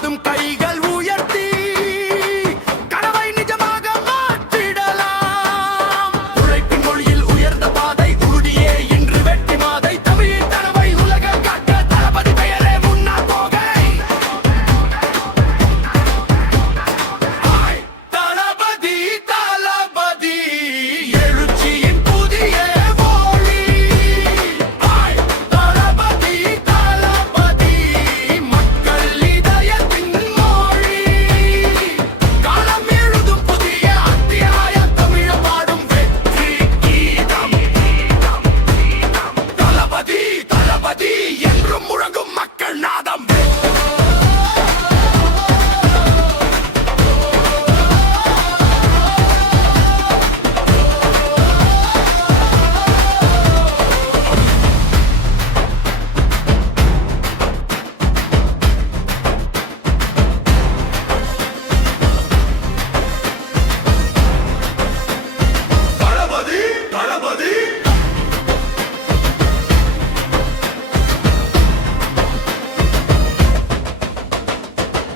முழுவதும் கைகள் உயர்த்தி கனவை நிஜமாக மாற்றிடலாம். உழைப்பின் மொழியில் உயர்ந்த பாதை உறுதியே இன்று வெற்றி மாதை. தமிழின் கனவை உலக காட்ட தளபதி பெயரே முன்னால் போகை. தளபதி தளபதி எழுச்சியின் புதிய மொழி. தளபதி தளபதி மக்கள் இதயத்தின் மொழி. காலம் எழுதும் புதிய அத்தியாயம் தமிழ பாடும் வெற்றி கீதம். தளபதி தளபதி என்றும் முழங்கும் மக்கள் நாதம். தளபதி தளபதி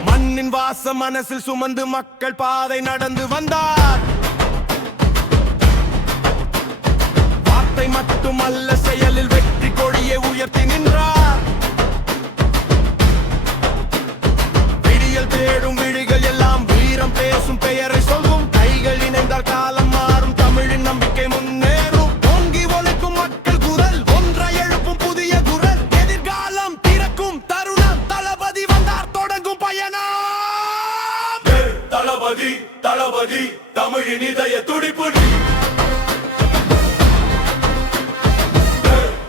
மண்ணின் வாசம் மனசில் சுமந்து மக்கள் பாதை நடந்து வந்தார். வார்த்தை மட்டுமல்ல செயலில் வெற்றி கொடியை உயர்த்தி நின்றார். விடியல் தேடும் விழிகள் எல்லாம் வீரம் பேசும் பெயரை சொல்லும். கைகள் இணைந்தால் காலம் மாறும். தமிழின் நம்பிக்கை முன்னேறும். பொங்கி ஒலிக்கும் மக்கள் குரல் ஒன்றை எழுப்பும் புதிய குரல். எதிர்காலம் திறக்கும் தருணம். தளபதி வந்தார் தொடங்கும் பயணம். தளபதி தளபதி தமிழின் இதய துடிப்பு நீ.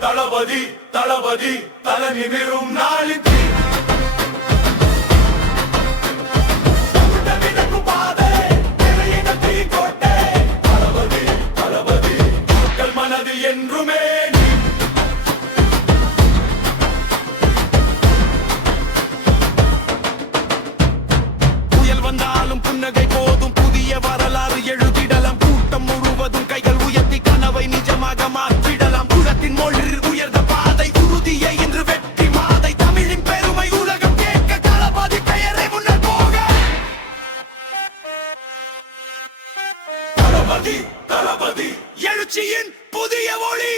தளபதி தளபதி தலை நிமிரும் நாளின் தீ. மிதக்கும் பாதை நிறையின தீக்கோட்டை. தளபதி தளபதி மக்கள் மனது என்றுமே நீ. புயல் வந்தாலும் புன்னகை போதும். புதிய வரலாறு எழுதிடலாம். கூட்டம் முழுவதும் கைகள் உயர்த்தி கனவை நிஜமாக மாற்றிடலாம். குலத்தின் மொழி உயர்ந்த பாதை உறுதியை இன்று வெற்றி மாதை. தமிழின் பெருமை உலகம் கேட்க தளபதி பெயரை முன்னர் போக. தளபதி தளபதி எழுச்சியின் புதிய ஒளி.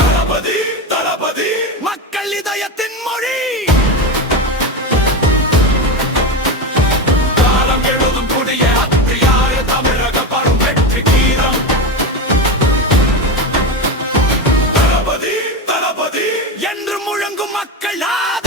தளபதி தளபதி மக்கள் இதயத்தின் மொழி. காலம் எழுதும் புதிய அத்தியாய தமிழக பரும் வெற்றி கீதம். தளபதி தளபதி என்று முழங்கும் மக்கள் நாதம்.